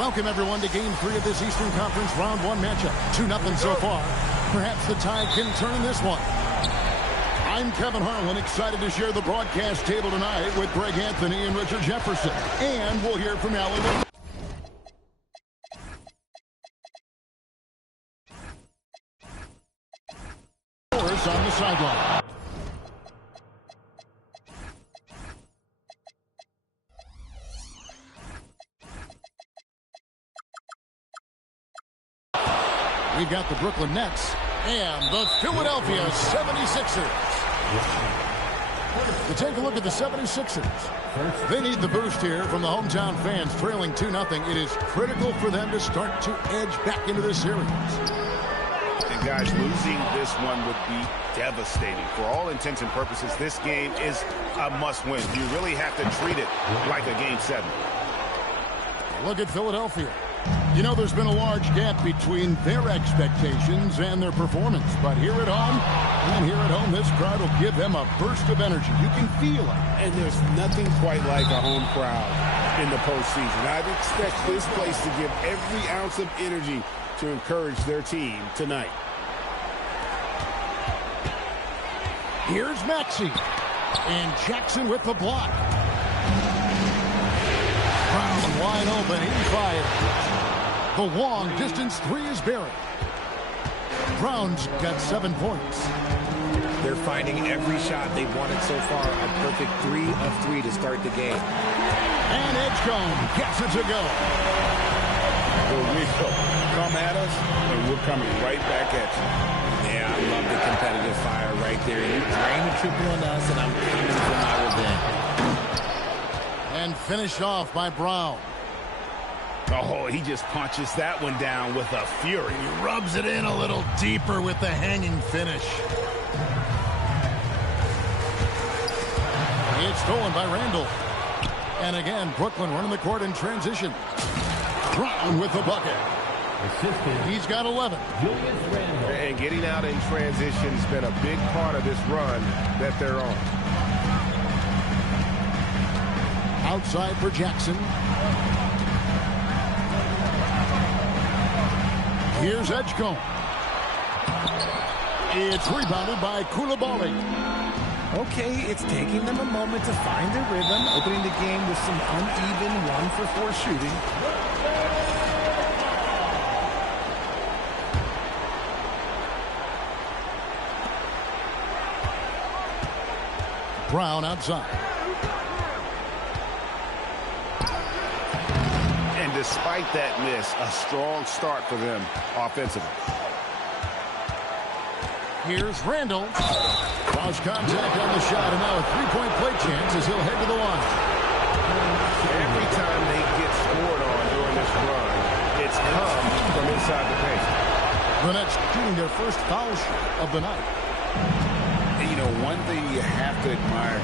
Welcome, everyone, to Game 3 of this Eastern Conference Round 1 matchup. 2-0 so far. Perhaps the tide can turn in this one. I'm Kevin Harlan, excited to share the broadcast table tonight with Greg Anthony and Richard Jefferson. And we'll hear from Alan Morris on the sideline. We've got the Brooklyn Nets and the Philadelphia 76ers. To take a look at the 76ers, they need the boost here from the hometown fans. Trailing 2-0, it is critical for them to start to edge back into this series. And guys, losing this one would be devastating. For all intents and purposes, this game is a must-win. You really have to treat it like a Game 7. Look at Philadelphia. You know, there's been a large gap between their expectations and their performance. But here at home, this crowd will give them a burst of energy. You can feel it. And there's nothing quite like a home crowd in the postseason. I'd expect this place to give every ounce of energy to encourage their team tonight. Here's Maxey. And Jackson with the block. Brown wide open. He fires. The long-distance three is buried. Brown's got 7 points. They're finding every shot they've wanted so far. A perfect 3 of 3 to start the game. And Edgecombe gets it to go. Here we go. Come at us, and we're coming right back at you. Yeah, I love the competitive fire right there. You drain the triple on us, and I'm coming for my revenge. And finished off by Brown. Oh, he just punches that one down with a fury. He rubs it in a little deeper with the hanging finish. It's stolen by Randall. And again, Brooklyn running the court in transition. Brown with the bucket. He's got 11. And getting out in transition has been a big part of this run that they're on. Outside for Jackson. Here's Edgecombe. It's rebounded by Coulibaly. Okay, it's taking them a moment to find their rhythm, opening the game with some uneven 1-for-4 shooting. Brown outside. And despite that miss, a strong start for them offensively. Here's Randall. Lost contact on the shot, and now a three-point play chance as he'll head to the line. Every time they get scored on during this run, it's come from inside the paint. The Nets shooting their first foul shot of the night. You know, one thing you have to admire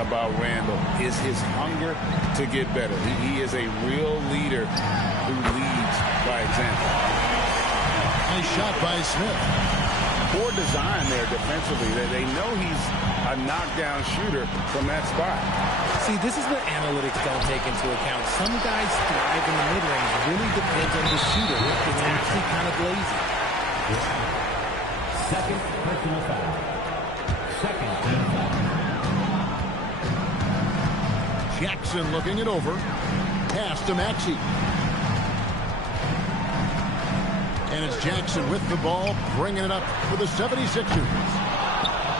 about Randall is his hunger to get better. He is a real leader who leads by example. Nice shot by Smith. Poor design there defensively. They know he's a knockdown shooter from that spot. See, this is what analytics don't take into account. Some guys thrive in the mid-range. It really depends on the shooter. It's actually kind of lazy. Second personal foul. Second team foul. Jackson looking it over. Pass to Maxey. And it's Jackson with the ball, bringing it up for the 76ers.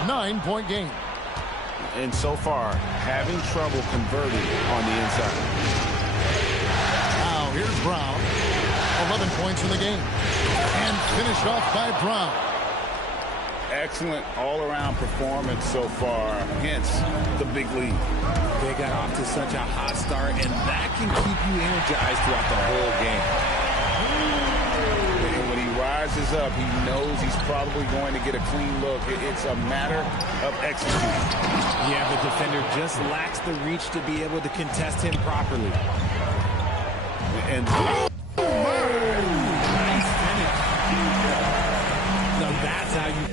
9-point game. And so far, having trouble converting on the inside. Now here's Brown. 11 points in the game. And finished off by Brown. Excellent all-around performance so far against the big lead. They got off to such a hot start, and that can keep you energized throughout the whole game. And when he rises up, he knows he's probably going to get a clean look. It's a matter of executing. Yeah, the defender just lacks the reach to be able to contest him properly. And Nice finish. Now that's how you...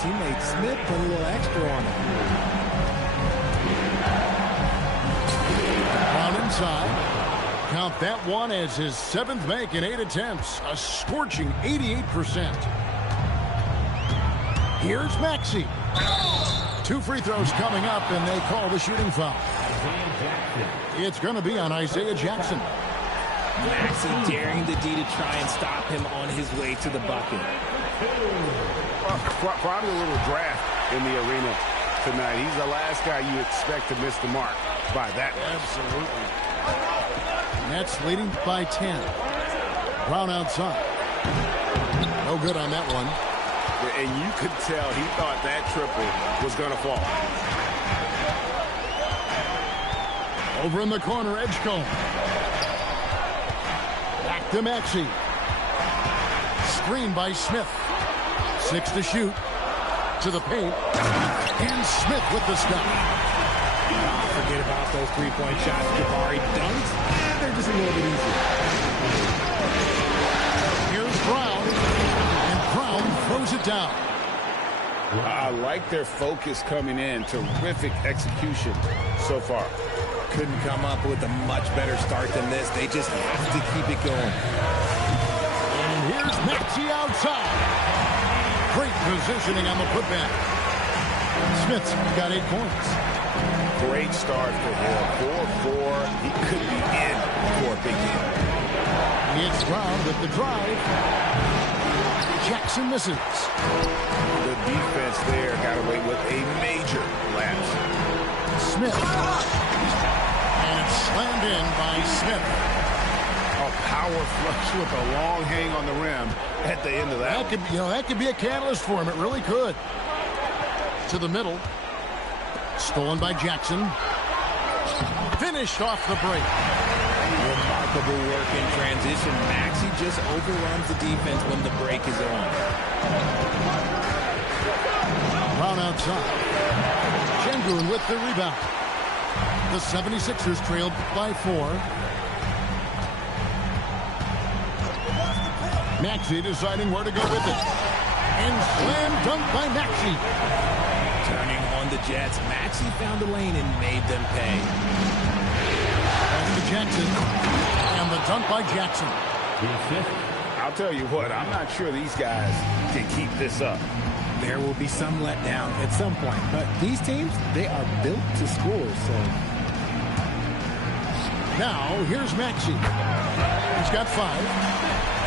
teammate Smith put a little extra on him. Brown inside. Count that one as his 7th make in 8 attempts. A scorching 88%. Here's Maxey. 2 free throws coming up, and they call the shooting foul. It's going to be on Isaiah Jackson. Maxey daring the D to try and stop him on his way to the bucket. Probably a little draft in the arena tonight. He's the last guy you expect to miss the mark by that much. Absolutely. Nets leading by 10. Brown outside. No good on that one. And you could tell he thought that triple was going to fall. Over in the corner, Edgecombe. Back to Maxey. Screen by Smith. 6 to shoot. To the paint. And Smith with the stop. Forget about those three-point shots. Jabari dunks. They're just a little bit easier. Here's Brown. And Brown throws it down. I like their focus coming in. Terrific execution so far. Couldn't come up with a much better start than this. They just have to keep it going. And here's Maxey outside. Great positioning on the putback. Smith's got 8 points. Great start for him. 4-4. He could be in for a big game. It's Brown with the drive. Jackson misses. The defense there got away with a major lapse. Smith. And slammed in by Smith. A power flush with a long hang on the rim at the end of that. That could be a catalyst for him. It really could. To the middle. Stolen by Jackson. Finished off the break. Remarkable work in transition. Maxey just overruns the defense when the break is on. Brown outside. Şengün with the rebound. The 76ers trailed by 4. Maxey deciding where to go with it. And slam dunk by Maxey. Turning on the Jets, Maxey found the lane and made them pay. Back to Jackson. And the dunk by Jackson. I'll tell you what, I'm not sure these guys can keep this up. There will be some letdown at some point, but these teams, they are built to score, so. Now, here's Maxey. He's got 5,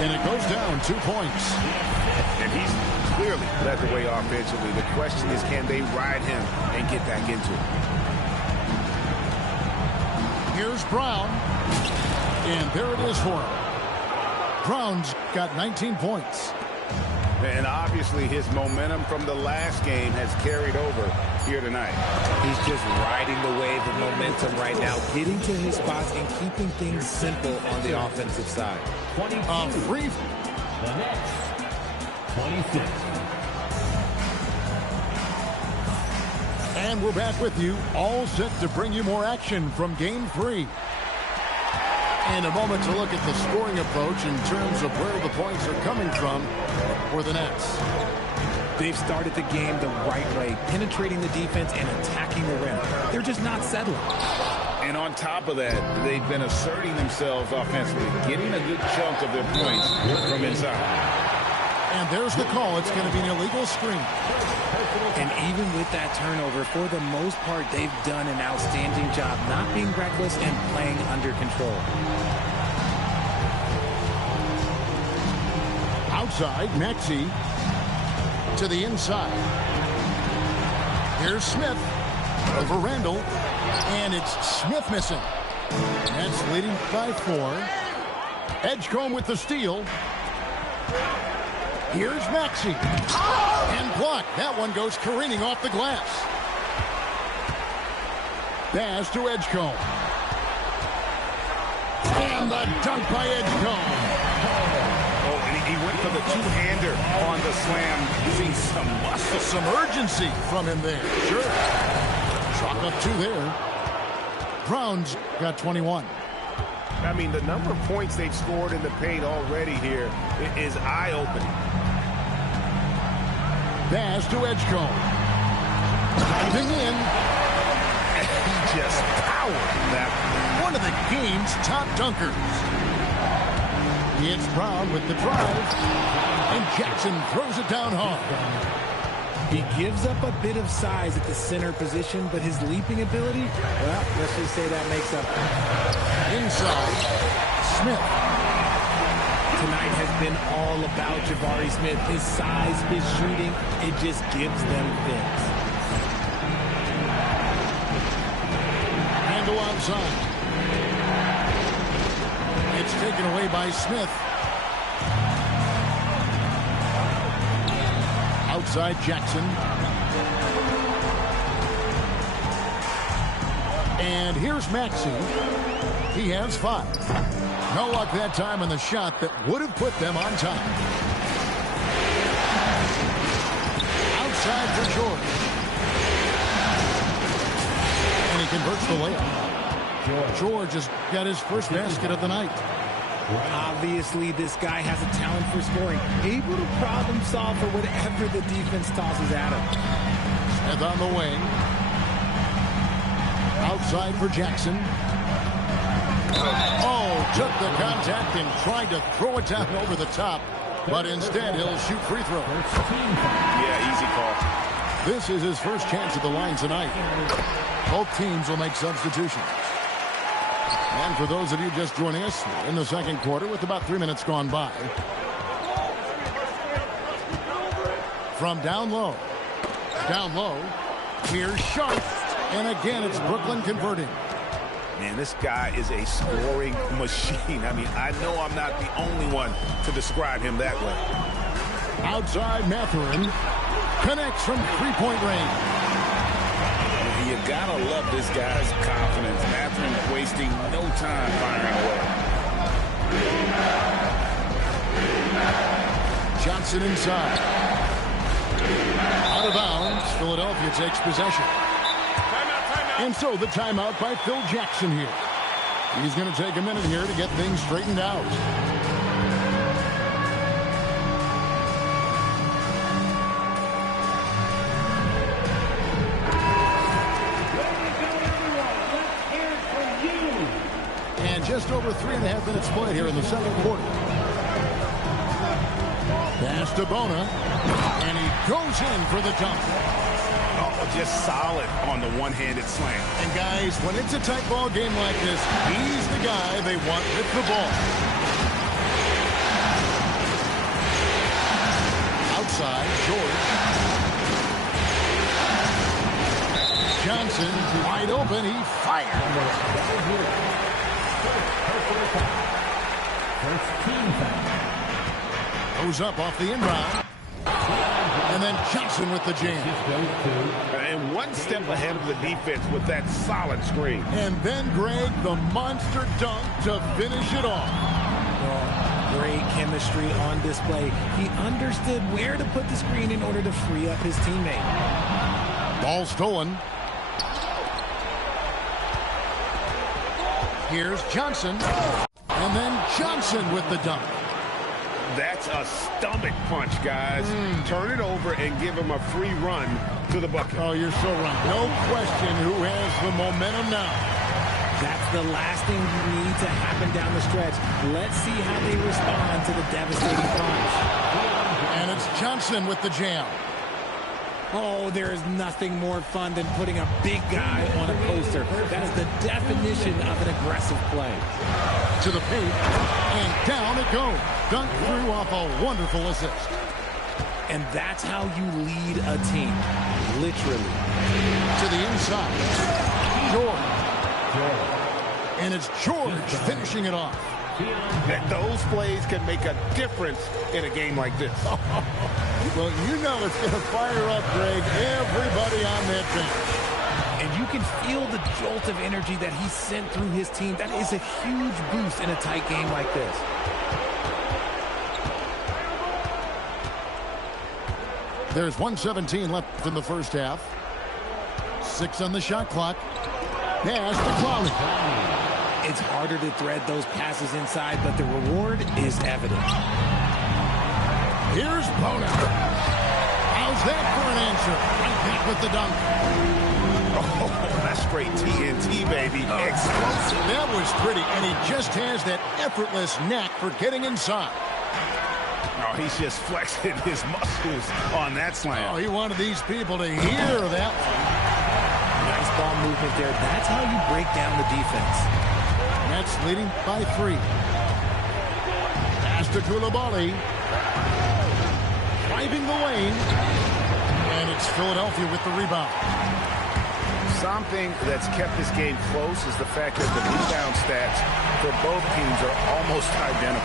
and it goes down 2 points. And he's clearly led the way offensively. The question is, can they ride him and get back into it? Here's Brown, and there it is for him. Brown's got 19 points. And obviously his momentum from the last game has carried over here tonight. He's just riding the wave of momentum right now, getting to his spots and keeping things simple on the offensive side. Free. The Nets, 26. And we're back with you, all set to bring you more action from Game 3. And a moment to look at the scoring approach in terms of where the points are coming from for the Nets. They've started the game the right way, penetrating the defense and attacking the rim. They're just not settling. And on top of that, they've been asserting themselves offensively, getting a good chunk of their points from inside. And there's the call. It's going to be an illegal screen. And even with that turnover, for the most part, they've done an outstanding job not being reckless and playing under control. Outside, Maxey to the inside. Here's Smith over Randall, and it's Smith missing. Nets leading by 4. Edgecombe with the steal. Here's Maxey. And blocked. That one goes careening off the glass. Pass to Edgecombe. And the dunk by Edgecombe. Oh, and he went for the two-hander on the slam, using some muscle. Some urgency from him there. Sure. Chalk up 2 there. Brown's got 21. I mean, the number of points they've scored in the paint already here is eye-opening. Pass to Edgecombe. Diving in. He just powered that. One of the game's top dunkers. It's Brown with the drive. And Jackson throws it down hard. He gives up a bit of size at the center position, but his leaping ability, well, let's just say that makes up. Inside, Smith. Tonight has been all about Jabari Smith. His size, his shooting, it just gives them fits. Handle outside. It's taken away by Smith. Outside Jackson. And here's Maxey. He has 5. No luck that time on the shot that would have put them on top. Outside for George. And he converts the layup. George has got his first basket of the night. Obviously, this guy has a talent for scoring. Able to problem solve for whatever the defense tosses at him. Smith on the wing. Outside for Jackson. Oh, took the contact and tried to throw it down over the top. But instead, he'll shoot free throws. Yeah, easy call. This is his first chance at the line tonight. Both teams will make substitutions. And for those of you just joining us in the second quarter with about 3 minutes gone by. From down low. Here's Sharp. And again, it's Brooklyn converting. Man, this guy is a scoring machine. I mean, I know I'm not the only one to describe him that way. Outside Mathurin. Connects from three-point range. You gotta love this guy's confidence. Mathurin wasting no time firing away. Johnson inside. Out of bounds. Philadelphia takes possession. And so the timeout by Phil Jackson here. He's going to take a minute here to get things straightened out. And just over 3.5 minutes played here in the second quarter. Pass to Bona. And he goes in for the dunk. Just solid on the one-handed slam. And guys, when it's a tight ball game like this, he's the guy they want with the ball. Outside, George. Johnson, wide open, he fires. Goes up off the inbound. And then Johnson with the jam. And one step ahead of the defense with that solid screen. And then, Greg, the monster dunk to finish it off. Well, great chemistry on display. He understood where to put the screen in order to free up his teammate. Ball stolen. Here's Johnson. And then Johnson with the dunk. That's a stomach punch, guys. Turn it over and give him a free run to the bucket. Oh, you're so right. No question who has the momentum now. That's the last thing you need to happen down the stretch. Let's see how they respond to the devastating punch. And it's Johnson with the jam. Oh, there is nothing more fun than putting a big guy on a poster. That is the definition of an aggressive play. To the paint, and down it goes. Dunk through off a wonderful assist. And that's how you lead a team, literally. To the inside, George. And it's George finishing it off. That those plays can make a difference in a game like this. Well, you know it's going to fire up, Greg, everybody on that bench. And you can feel the jolt of energy that he sent through his team. That is a huge boost in a tight game like this. There's 1:17 left in the first half. 6 on the shot clock. Pass to Clowney. It's harder to thread those passes inside, but the reward is evident. Here's Bona. How's that for an answer? Right back with the dunk. Oh, that's straight TNT, baby. Explosive. That was pretty, and he just has that effortless knack for getting inside. Oh, he's just flexing his muscles on that slam. Oh, he wanted these people to hear that one. Nice ball movement there. That's how you break down the defense. Nets leading by 3. Pass to Coulibaly. Driving the lane. And it's Philadelphia with the rebound. Something that's kept this game close is the fact that the rebound stats for both teams are almost identical.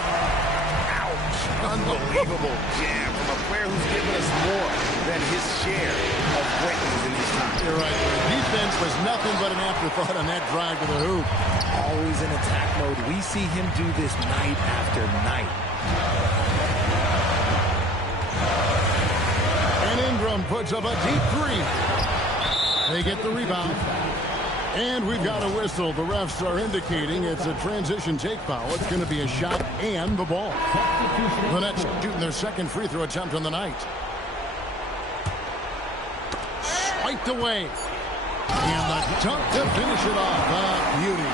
Ouch! Unbelievable jam from a player who's given us more than his share of greatness in his time. You're right. Defense was nothing but an afterthought on that drive to the hoop. Always in attack mode. We see him do this night after night. And Ingram puts up a deep 3. They get the rebound. And we've got a whistle. The refs are indicating it's a transition take foul. It's going to be a shot and the ball. The Nets shooting their second free throw attempt on the night. Spiked away. And the dunk to finish it off. Beauty.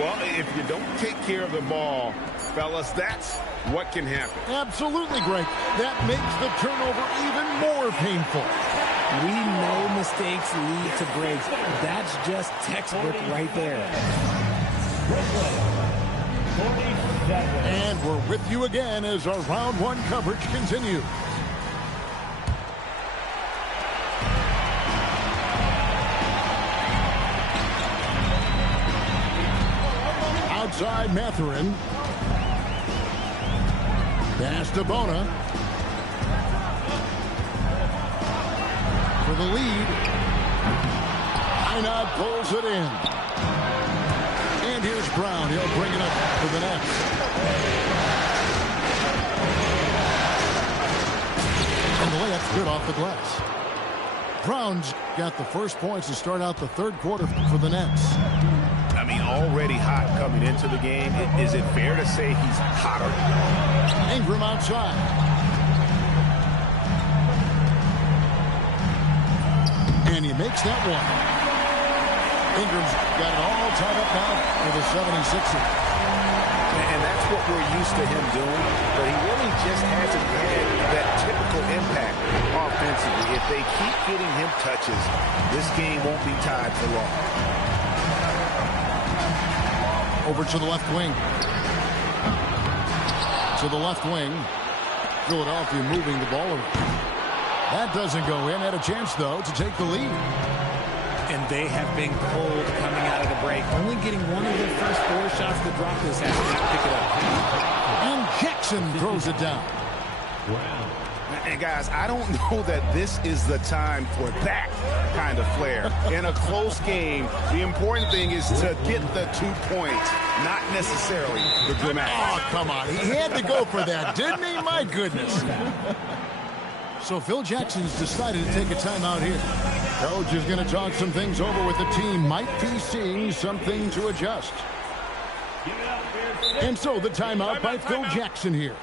Well, if you don't take care of the ball, fellas, that's what can happen. Absolutely, Greg. That makes the turnover even more painful. We know mistakes lead to breaks. That's just textbook right there. And we're with you again as our round 1 coverage continues. Outside Mathurin. Pass to Bona. For the lead. Einod pulls it in. And here's Brown. He'll bring it up for the Nets. And the layup's good off the glass. Brown's got the first points to start out the third quarter for the Nets. I mean, already hot coming into the game. Is it fair to say he's hotter? Ingram outside. And he makes that one. Ingram's got it all tied up now for the 76ers. And that's what we're used to him doing, but he really just hasn't had that typical impact offensively. If they keep getting him touches, this game won't be tied for long. Over to the left wing. To the left wing. Philadelphia moving the ball around. That doesn't go in. Had a chance, though, to take the lead. And they have been cold coming out of the break. Only getting one of their first 4 shots to drop this has to pick it up. And Jackson throws it down. And guys, I don't know that this is the time for that kind of flair. In a close game, the important thing is to get the 2 points, not necessarily the dramatic. Oh, come on. He had to go for that, didn't he? My goodness. So Phil Jackson's decided to take a timeout here. Coach is going to talk some things over with the team. Might be seeing something to adjust. And so the timeout by Phil Jackson here.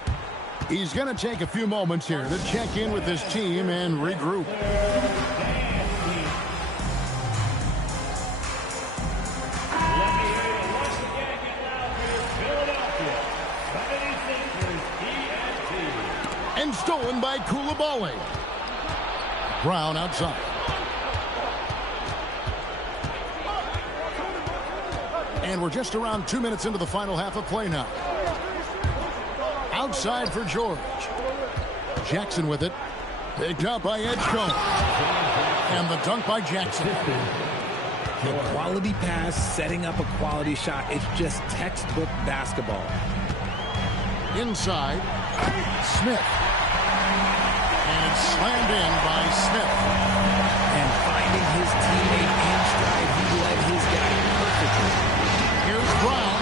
He's going to take a few moments here to check in with his team and regroup. And stolen by Coulibaly. Brown outside. And we're just around 2 minutes into the final half of play now. Outside for George. Jackson with it. Picked up by Edgecombe. And the dunk by Jackson. The quality pass, setting up a quality shot. It's just textbook basketball. Inside. Smith. And it's slammed in by Smith. And finding his teammate in stride, he led his guy perfectly. Here's Brown.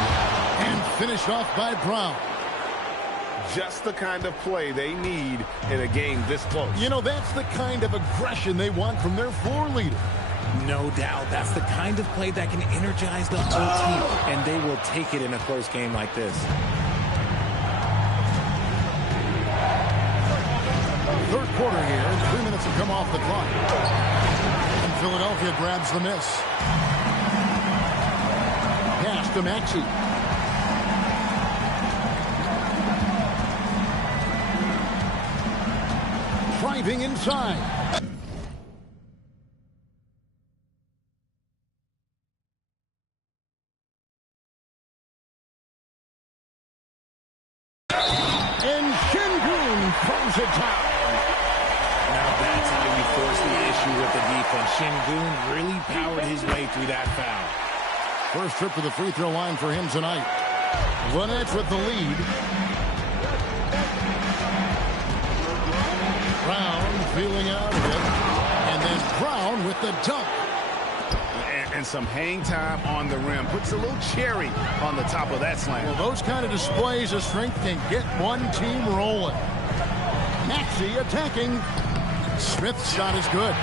And finished off by Brown. Just the kind of play they need in a game this close. You know, that's the kind of aggression they want from their floor leader. No doubt. That's the kind of play that can energize the whole team. And they will take it in a close game like this. Third quarter here. to come off the clock. And Philadelphia grabs the miss. Pass to Maxey. Driving inside. And Şengün throws it down. Now that's how you force the issue with the defense. Şengün really powered his way through that foul. First trip to the free throw line for him tonight. Lennox with the lead. Brown feeling out of it. And then Brown with the dunk. And some hang time on the rim. Puts a little cherry on the top of that slam. Well, those kind of displays of strength can get one team rolling. Maxey attacking. Smith's shot is good.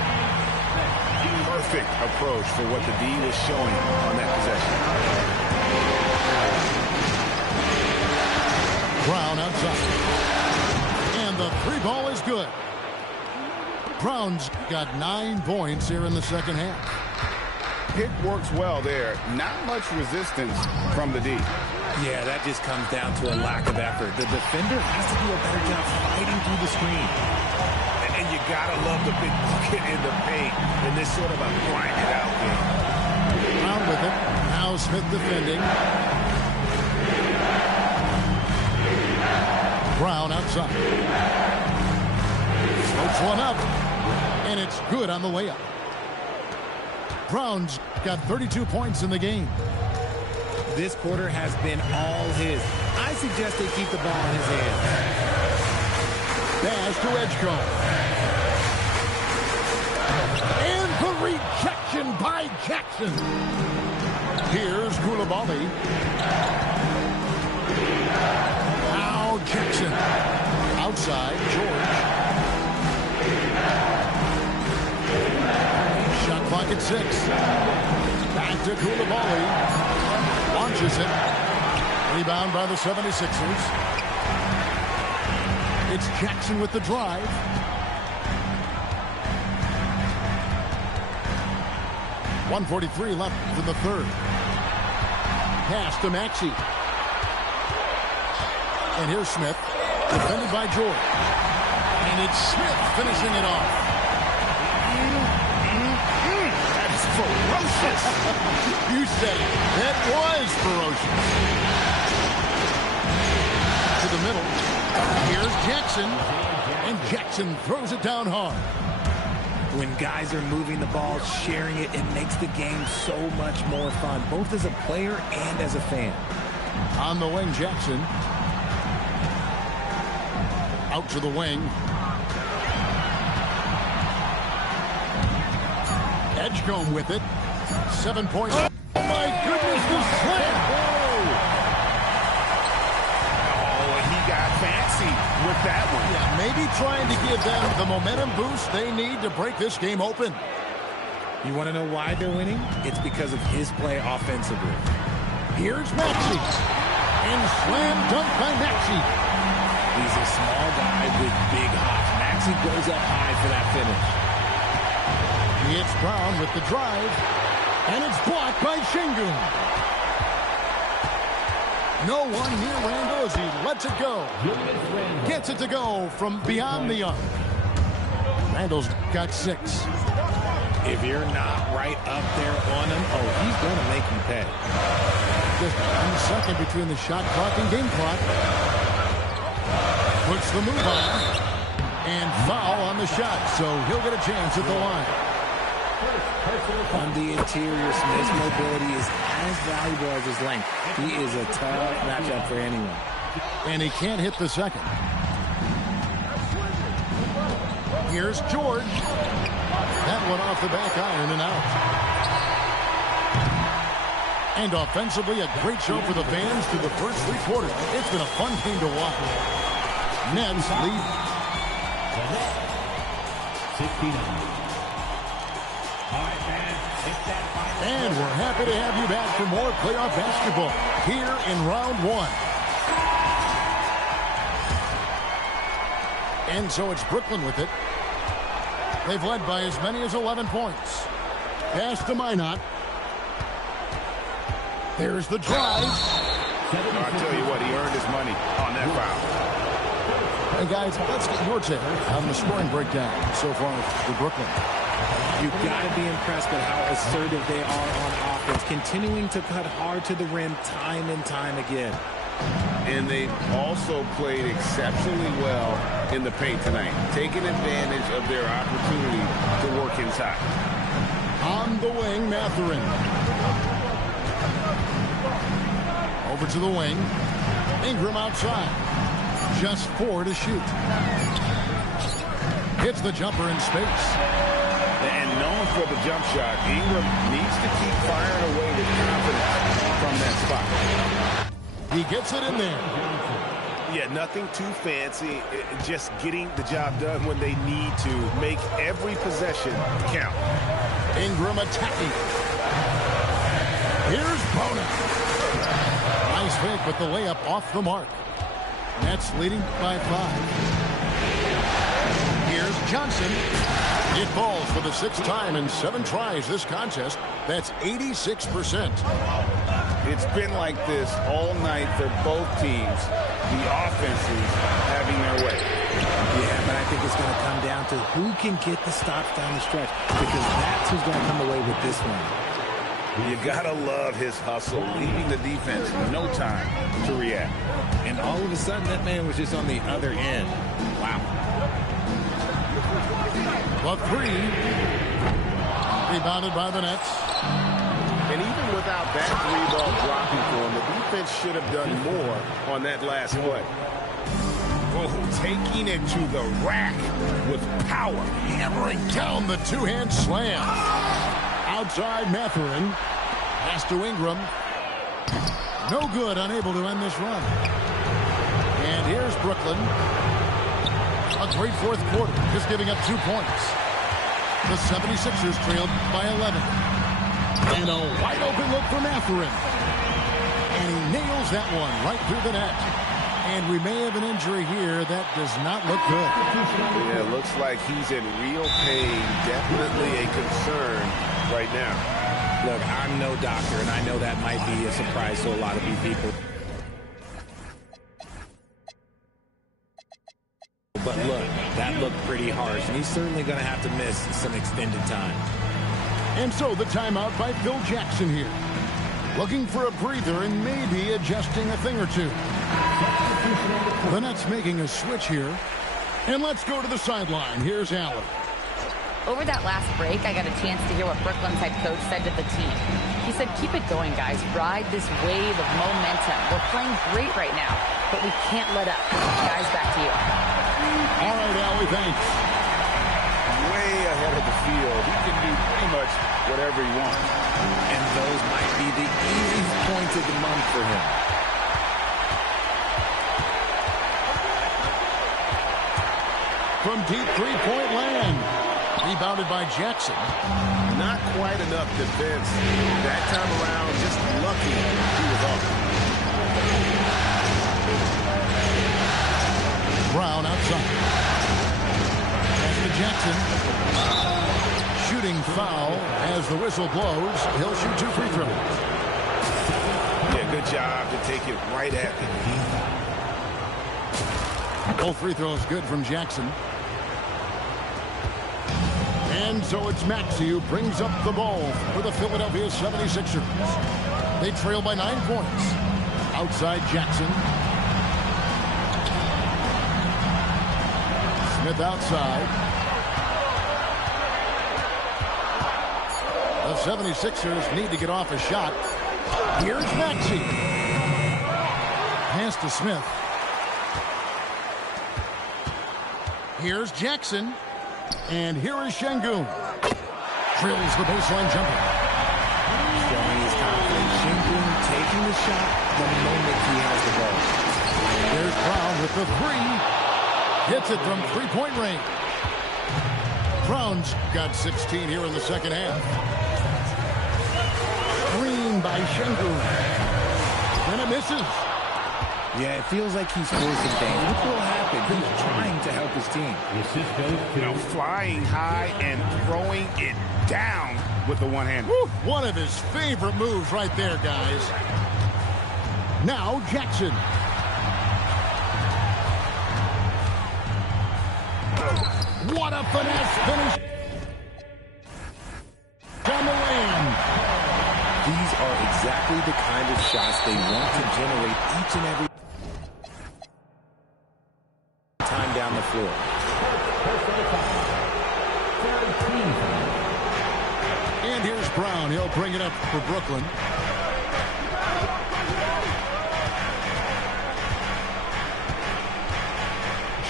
Perfect approach for what the D was showing on that possession. Brown outside. And the three ball is good. Brown's got 9 points here in the second half. Pick works well there. Not much resistance from the D. Yeah, that just comes down to a lack of effort. The defender has to do a better job fighting through the screen. And you gotta love the big bucket in the paint in this sort of a grinded out game. Brown with it. Now Smith defending. Brown outside. Floats one up. And it's good on the layup. Brown's got 32 points in the game. This quarter has been all his. I suggest they keep the ball in his hands. Pass to Edgecombe. And the rejection by Jackson. Here's Coulibaly. Now Jackson. Outside, George. Shot clock at 6. Back to Coulibaly. Launches it. Rebound by the 76ers. It's Jackson with the drive. .143 left in the third. Pass to Maxey. And here's Smith. Defended by George. And it's Smith finishing it off. That is ferocious. You said it. That was ferocious. To the middle. Here's Jackson. And Jackson throws it down hard. When guys are moving the ball, sharing it, it makes the game so much more fun, both as a player and as a fan. On the wing, Jackson. Out to the wing. Edgecombe with it. 7 points. Oh, my goodness, the slam. Oh, he got fancy with that one. Yeah, maybe trying to give them the momentum boost they need to break this game open. You want to know why they're winning? It's because of his play offensively. Here's Maxey. And slam dunk by Maxey. He's a small guy with big hops. Maxey goes up high for that finish. It's Brown with the drive. And it's blocked by Şengün. No one near Randle as he lets it go. Gets it to go from beyond the arc. Randle's got 6. If you're not right up there on him, oh, he's going to make you pay. Just 1 second between the shot clock and game clock. Puts the move on. And foul on the shot, so he'll get a chance at the line. On the interior, Smith's mobility is as valuable as his length. He is a tough matchup for anyone. And he can't hit the second. Here's George. That one off the back iron and out. And offensively, a great show for the fans through the first 3 quarters. It's been a fun game to watch. Nets lead. 69. And we're happy to have you back for more playoff basketball here in round 1. And so it's Brooklyn with it. They've led by as many as 11 points. Pass to Minot. There's the drive. I'll tell you what, he earned his money on that foul. Hey, guys, let's get your take on the scoring breakdown so far for Brooklyn. You've got to be impressed with how assertive they are on offense, continuing to cut hard to the rim time and time again. And they also played exceptionally well in the paint tonight, taking advantage of their opportunity to work inside. On the wing, Mathurin. Over to the wing. Ingram outside. Just 4 to shoot. Hits the jumper in space. And known for the jump shot, Ingram needs to keep firing away with confidence from that spot. He gets it in there. Yeah, nothing too fancy. Just getting the job done when they need to. Make every possession count. Ingram attacking. Here's Bona. Nice fake, but the layup off the mark. Nets leading by 5. Here's Johnson. It falls for the 6th time in 7 tries this contest. That's 86%. It's been like this all night for both teams. The offenses having their way. Yeah, but I think it's going to come down to who can get the stops down the stretch, because that's who's going to come away with this one. You gotta love his hustle, leaving the defense no time to react. And all of a sudden, that man was just on the other end. Wow. The 3. Rebounded by the Nets. And even without that 3-ball dropping for him, the defense should have done more on that last play. Oh, taking it to the rack with power. Hammering down the 2-hand slam. Outside Mathurin. Pass to Ingram. No good, unable to end this run. And here's Brooklyn. A great 4th quarter, just giving up 2 points. The 76ers trailed by 11. And a wide open look for Mathurin. And he nails that one right through the net. And we may have an injury here that does not look good. Yeah, it looks like he's in real pain. Definitely a concern right now. Look, I'm no doctor, and I know that might be a surprise to a lot of you people. But look, that looked pretty harsh, and he's certainly going to have to miss some extended time. And so the timeout by Phil Jackson here. Looking for a breather and maybe adjusting a thing or two. The Nets making a switch here. And let's go to the sideline. Here's Allen. Over that last break, I got a chance to hear what Brooklyn's head coach said to the team. He said, keep it going, guys. Ride this wave of momentum. We're playing great right now, but we can't let up. Guys, back to you. All right, Allie, thanks. Way ahead of the field. He can do pretty much whatever he wants. And those might be the easiest points of the month for him. From deep 3-point land. Rebounded by Jackson. Not quite enough defense. That time around, just lucky he was off. Brown outside. Pass to Jackson. Shooting foul as the whistle blows. He'll shoot 2 free throws. Yeah, good job to take it right at him. Both free throws good from Jackson. And so it's Maxey who brings up the ball for the Philadelphia 76ers. They trail by 9 points. Outside Jackson. Smith outside. The 76ers need to get off a shot. Here's Maxey. Pass to Smith. Here's Jackson. And here is Şengün. Drills the baseline jumper. Showing his confidence. Şengün taking the shot the moment he has the ball. There's Brown with the 3. Hits it from 3-point range. Brown's got 16 here in the second half. Screen by Şengün. And it misses. Yeah, it feels like he's forcing things. What will happen? He's trying to help his team. The assist goes to Flying high and throwing it down with the one hand. Woo, one of his favorite moves right there, guys. Now Jackson. What a finesse finish on the land. These are exactly the kind of shots they want to generate each and every time down the floor. And here's Brown. He'll bring it up for Brooklyn.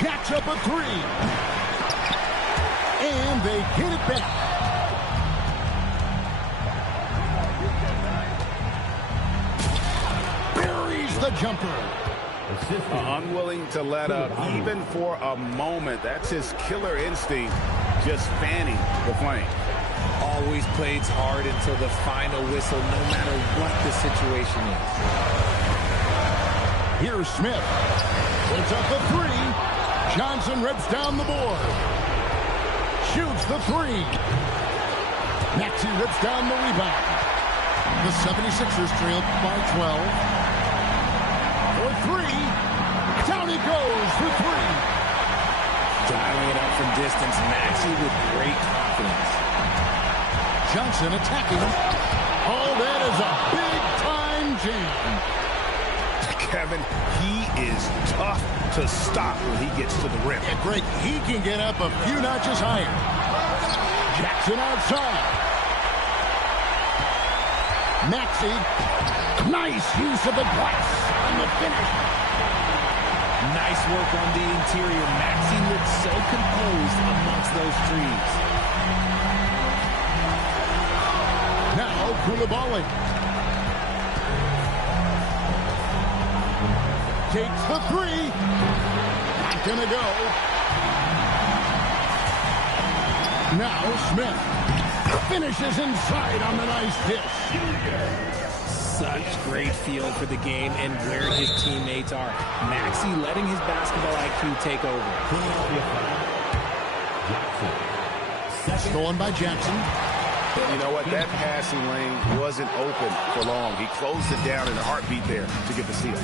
Jacks up a three. And they get it back. Buries the jumper. Unwilling to let up even for a moment. That's his killer instinct, just fanning the flame. Always plays hard until the final whistle, no matter what the situation is. Here's Smith. Puts up the three. Johnson rips down the board. Shoots the three. Maxey rips down the rebound. The 76ers trail by 12. For three. Down he goes for three. Dialing it up from distance, Maxey with great confidence. Johnson attacking. Oh, that is a big-time jam. Kevin, he is tough to stop when he gets to the rim. And Greg, he can get up a few notches higher. Jackson outside. Maxey. Nice use of the glass on the finish. Nice work on the interior. Maxey looks so composed amongst those trees. Now Koulibaly takes the three. Not gonna go. Now Smith finishes inside on the nice dish. Such great feel for the game and where his teammates are. Maxey letting his basketball IQ take over. Stolen by Jackson. You know what? That passing lane wasn't open for long. He closed it down in a heartbeat there to get the steal.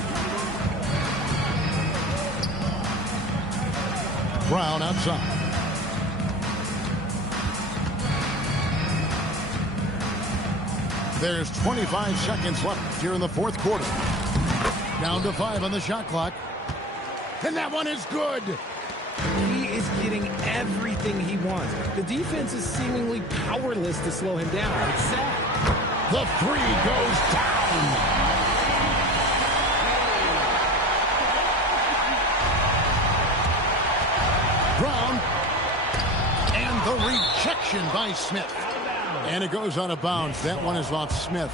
Brown outside. There's 25 seconds left here in the fourth quarter. Down to 5 on the shot clock. And that one is good. He is getting everything he wants. The defense is seemingly powerless to slow him down. It's sad. The three goes down. Brown. And the rejection by Smith. And it goes out of bounds. That one is off Smith.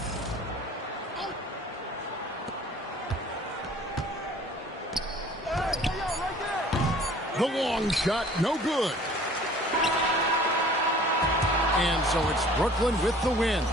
The long shot, no good. And so it's Brooklyn with the win.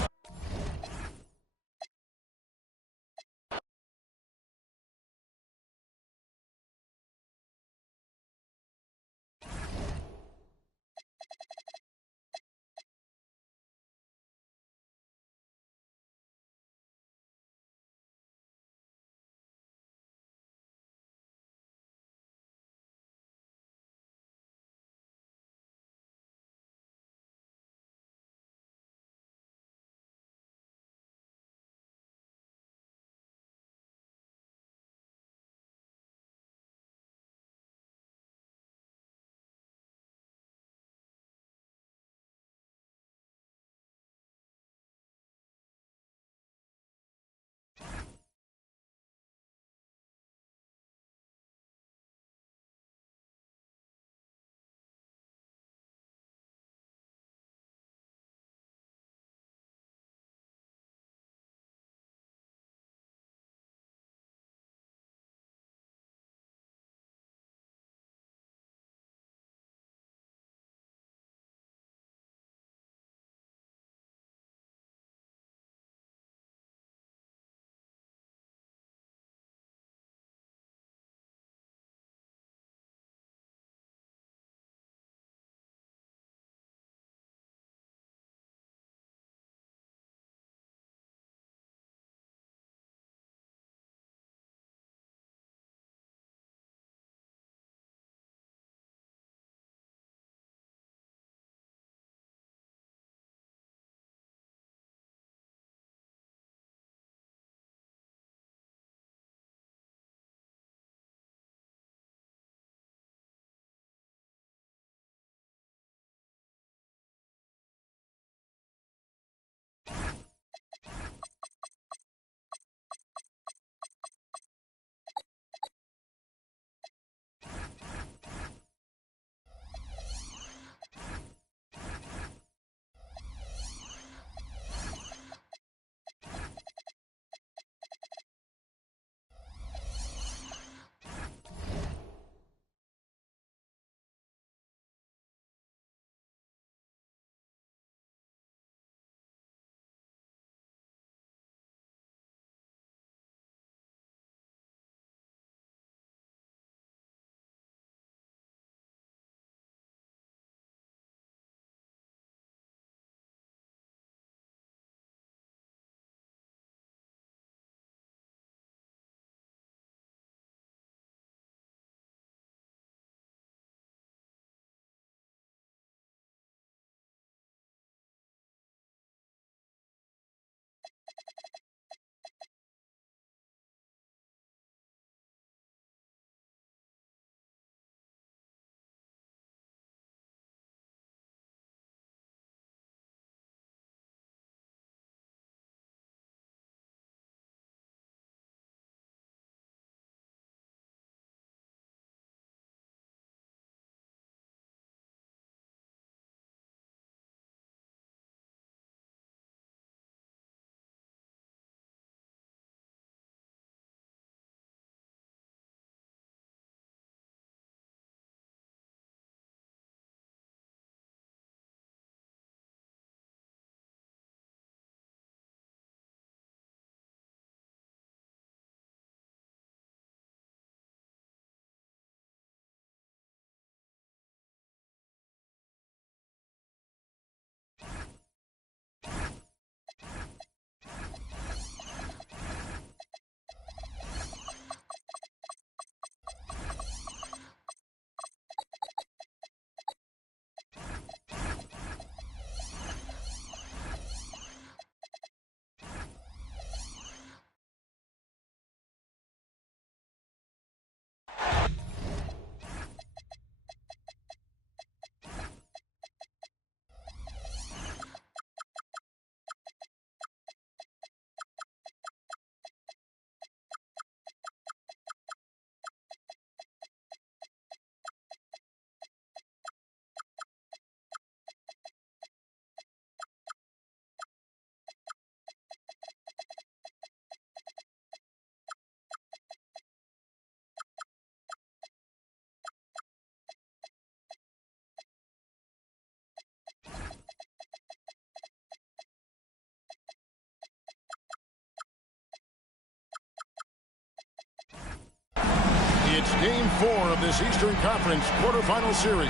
It's game 4 of this Eastern Conference quarterfinal series.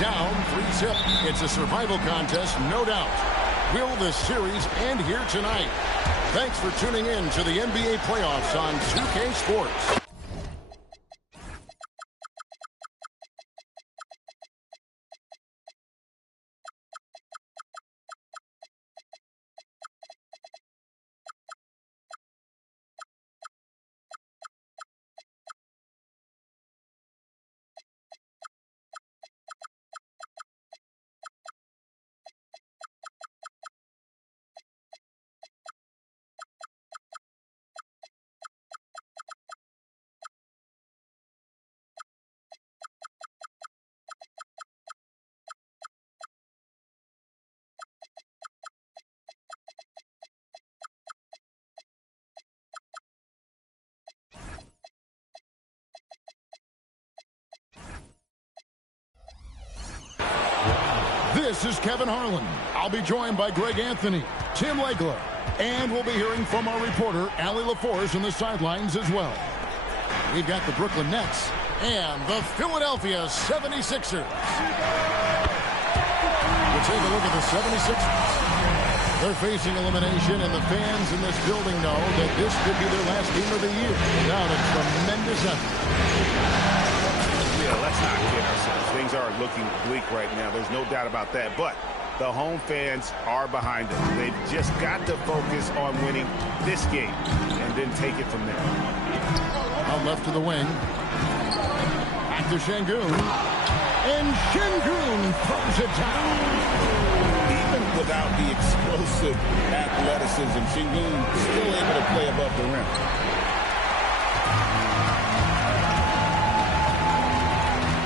Down 3-zip. It's a survival contest, no doubt. Will this series end here tonight? Thanks for tuning in to the NBA playoffs on 2K Sports. This is Kevin Harlan. I'll be joined by Greg Anthony, Tim Legler, and we'll be hearing from our reporter, Allie LaForge, on the sidelines as well. We've got the Brooklyn Nets and the Philadelphia 76ers. We'll take a look at the 76ers. They're facing elimination, and the fans in this building know that this could be their last game of the year. Down a tremendous effort. Let's not kid ourselves. Things are looking bleak right now. There's no doubt about that. But the home fans are behind them. They've just got to focus on winning this game and then take it from there. Out left to the wing. Back to Şengün. And Şengün throws it down. Even without the explosive athleticism, Şengün still able to play above the rim.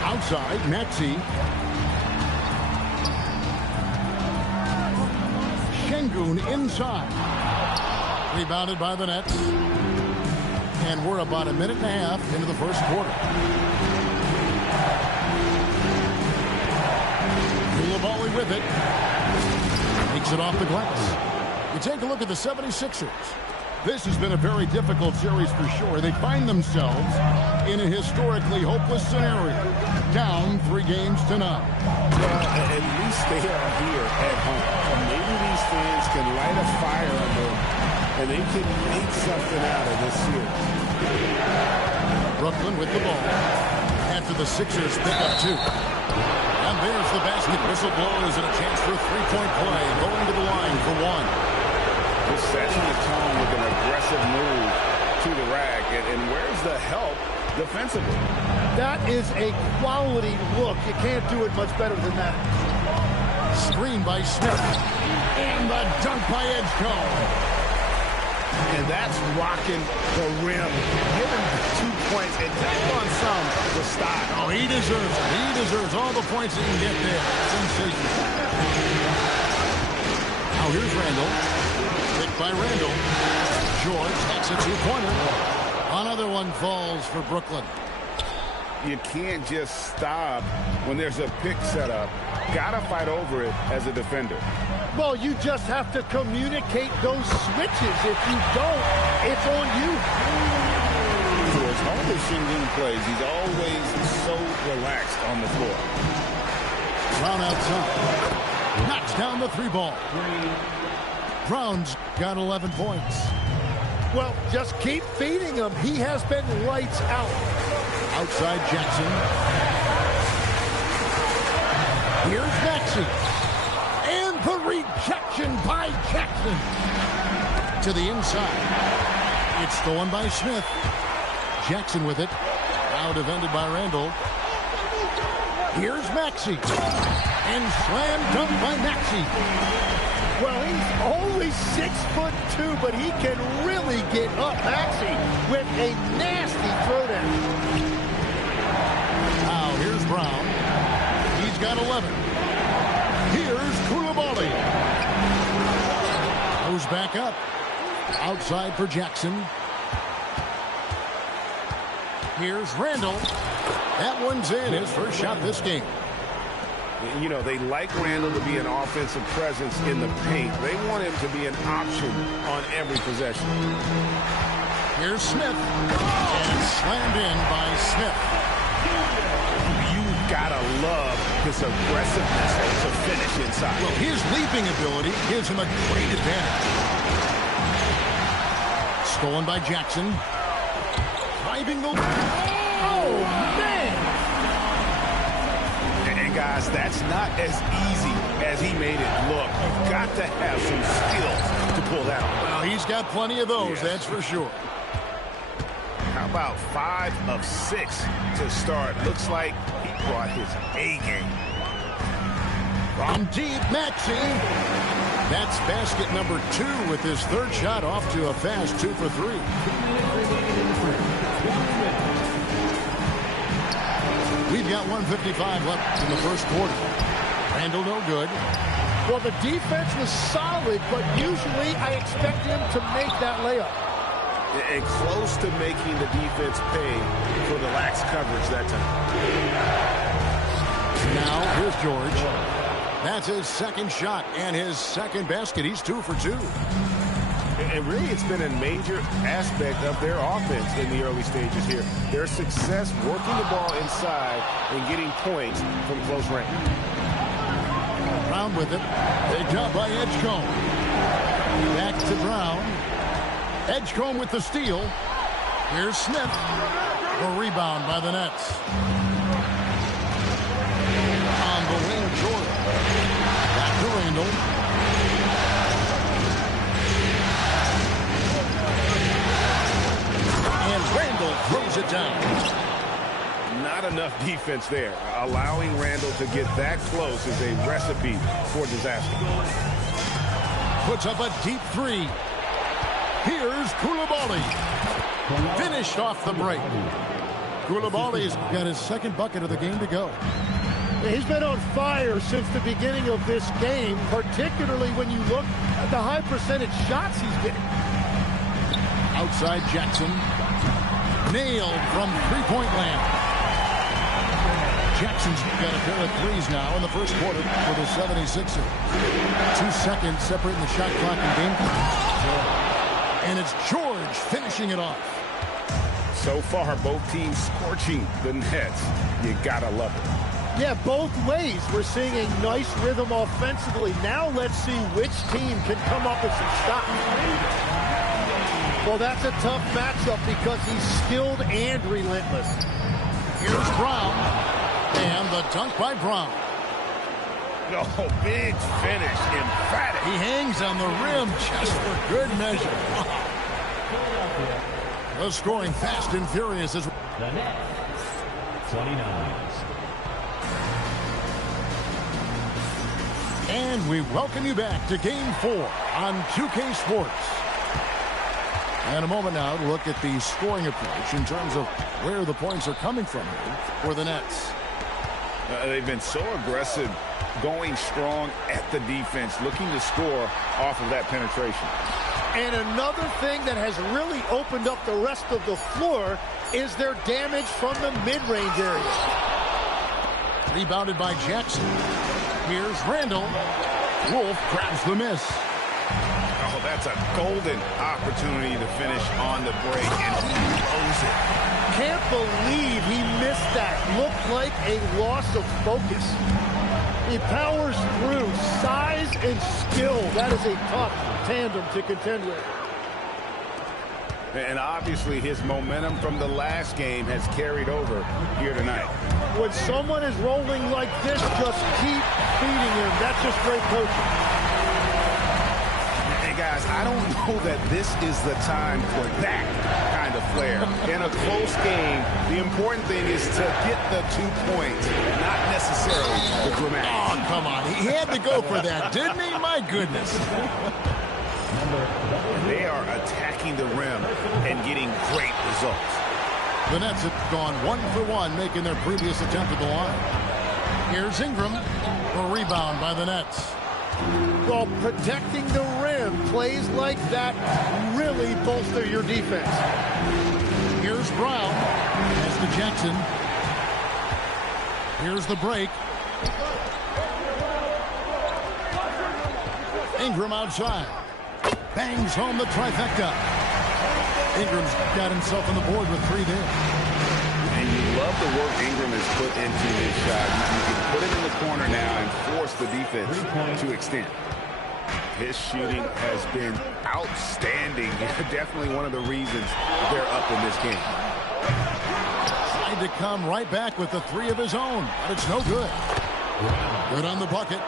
Outside, Maxey. Şengün inside. Rebounded by the Nets. And we're about a minute and a half into the first quarter. Coulibaly with it. Takes it off the glass. We take a look at the 76ers. This has been a very difficult series for sure. They find themselves in a historically hopeless scenario. Down 3 games to none. Well, at least they are here at home. Maybe these fans can light a fire under them, and they can make something out of this series. Brooklyn with the ball. After the Sixers pick up 2. And there's the basket. Whistle blows and a chance for a 3-point play. Going to the line for 1. Just setting the tone with an aggressive move to the rack. And where's the help defensively? That is a quality look. You can't do it much better than that. Screen by Smith. And the dunk by Edgecombe. And that's rocking the rim. Give him 2 points and take on some to stop. Oh, he deserves it. He deserves all the points he can get there. Sensational. Now here's Randall. Picked by Randall. George takes a 2-pointer. Another one falls for Brooklyn. You can't just stop when there's a pick set up. Gotta fight over it as a defender. Well, you just have to communicate those switches. If you don't, it's on you. For as hard as Şengün plays, he's always so relaxed on the floor. Brown outside. Knocks down the 3 ball. Brown's got 11 points. Well, just keep feeding him. He has been lights out. Outside Jackson. Here's Maxey. And the rejection by Jackson. To the inside. It's stolen by Smith. Jackson with it. Now defended by Randall. Here's Maxey. And slam dunk by Maxey. Well, he's only 6'2", but he can really get up. Maxey with a nasty throwdown. Now here's Brown. He's got 11. Here's Coulibaly. Goes back up. Outside for Jackson. Here's Randall. That one's in. His first shot this game. You know, they like Randall to be an offensive presence in the paint. They want him to be an option on every possession. Here's Smith. And slammed in by Smith. You've got to love his aggressiveness to finish inside. Well, his leaping ability gives him a great advantage. Stolen by Jackson. Driving the... Oh, man! And guys, that's not as easy as he made it look. You've got to have some skills to pull that off. Well, he's got plenty of those, that's for sure. How about 5 of 6 to start? Looks like he brought his A game. From deep, Maxey. That's basket number 2 with his third shot off to a fast 2 for 3. We've got 1:55 left in the first quarter. Randall no good. Well, the defense was solid, but usually I expect him to make that layup. And close to making the defense pay for the lax coverage that time. Now, here's George. That's his second shot and his second basket. He's 2 for 2. And really, it's been a major aspect of their offense in the early stages here. Their success working the ball inside and getting points from close range. Brown with it. Picked up by Edgecombe. Back to Brown. Edgecombe with the steal. Here's Smith. A rebound by the Nets. On the wing, Jordan. Back to Randall. And Randall throws it down. Not enough defense there. Allowing Randall to get that close is a recipe for disaster. Puts up a deep 3. Here's Koulibaly. Finished off the break. Koulibaly's got his second bucket of the game to go. He's been on fire since the beginning of this game, particularly when you look at the high percentage shots he's getting. Outside Jackson. Nailed from three-point land. Jackson's got a pair of threes now in the first quarter for the 76ers. 2 seconds separating the shot clock and game clock. And it's George finishing it off. So far, both teams scorching the Nets. You gotta love it. Yeah, both ways. We're seeing a nice rhythm offensively. Now let's see which team can come up with some shots. Well, that's a tough matchup because he's skilled and relentless. Here's Brown. And the dunk by Brown. No, big finish, emphatic. He hangs on the rim just for good measure. The scoring fast and furious as The net, 29. And we welcome you back to Game 4 on 2K Sports. And a moment now to look at the scoring approach in terms of where the points are coming from here for the Nets. They've been so aggressive, going strong at the defense, looking to score off of that penetration. And another thing that has really opened up the rest of the floor is their damage from the mid-range area. Rebounded by Jackson. Here's Randall. Wolf grabs the miss. Oh, that's a golden opportunity to finish on the break, and he blows it. Can't believe he missed that. Looked like a loss of focus. He powers through. Size and skill. That is a tough tandem to contend with. And obviously his momentum from the last game has carried over here tonight. When someone is rolling like this, just keep feeding him. That's just great coaching. Hey guys, I don't know that this is the time for that kind of flair. In a close game, the important thing is to get the 2 points, not necessarily the dramatic. Oh, come on. He had to go for that, didn't he? My goodness. They are attacking the rim and getting great results. The Nets have gone 1 for 1, making their previous attempt at the line. Here's Ingram. A rebound by the Nets. Well, protecting the rim, plays like that really bolster your defense. Here's Brown. As to Jackson. Here's the break. Ingram outside. Bangs home the trifecta. Ingram's got himself on the board with 3 there. And you love the work Ingram has put into this shot. You can put it in the corner now and force the defense to extend. His shooting has been outstanding. Definitely one of the reasons they're up in this game. Tried to come right back with the 3 of his own, but it's no good. Good on the bucket.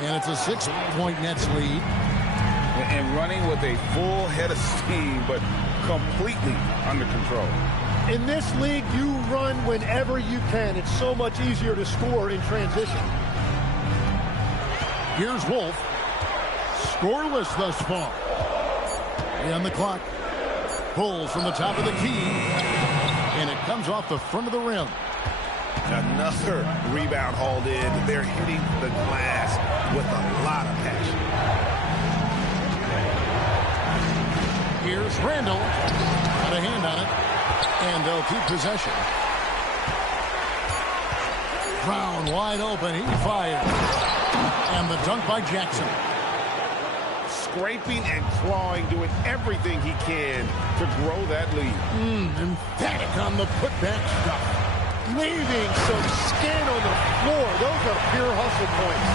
And it's a 6-point Nets lead. And running with a full head of steam, but completely under control. In this league, you run whenever you can. It's so much easier to score in transition. Here's Wolf. Scoreless thus far. And the clock. Pulls from the top of the key. And it comes off the front of the rim. Another rebound hauled in. They're hitting the glass with a lot of passion. Here's Randall. Got a hand on it. And they'll keep possession. Brown wide open. He fires. And the dunk by Jackson. Scraping and clawing, doing everything he can to grow that lead. Emphatic on the putback stuff. Leaving some skin on the floor. Those are pure hustle points.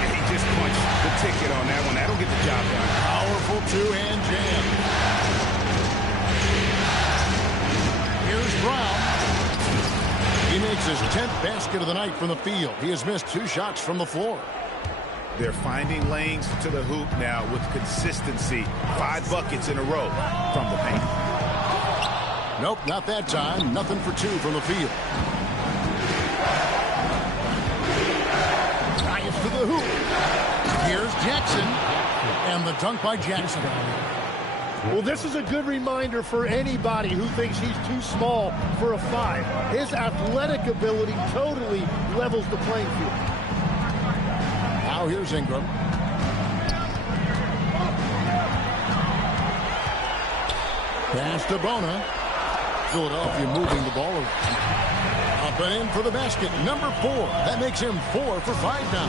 And he just punched the ticket on that one. That'll get the job done. Powerful 2-hand jam. Here's Brown. He makes his 10th basket of the night from the field. He has missed 2 shots from the floor. They're finding lanes to the hoop now with consistency. 5 buckets in a row from the paint. Nope, not that time. Nothing for 2 from the field. Drives to the hoop. Here's Jackson. And the dunk by Jackson. Well, this is a good reminder for anybody who thinks he's too small for a 5. His athletic ability totally levels the playing field. Now here's Ingram. Pass to Bona. Philadelphia moving the ball around. Up and in for the basket. Number 4. That makes him 4 for 5 now.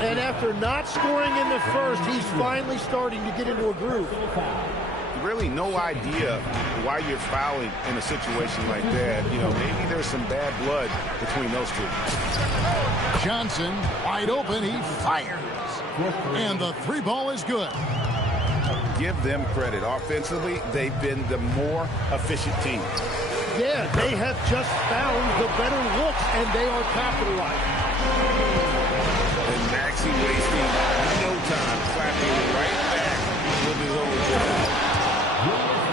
And after not scoring in the first, he's finally starting to get into a groove. Really no idea why you're fouling in a situation like that. You know, maybe there's some bad blood between those 2. Johnson, wide open, he fires. And the 3 ball is good. Give them credit. Offensively, they've been the more efficient team. Yeah, they have just found the better looks, and they are capitalizing. And Maxey wasting no time, clapping right back with his own ball.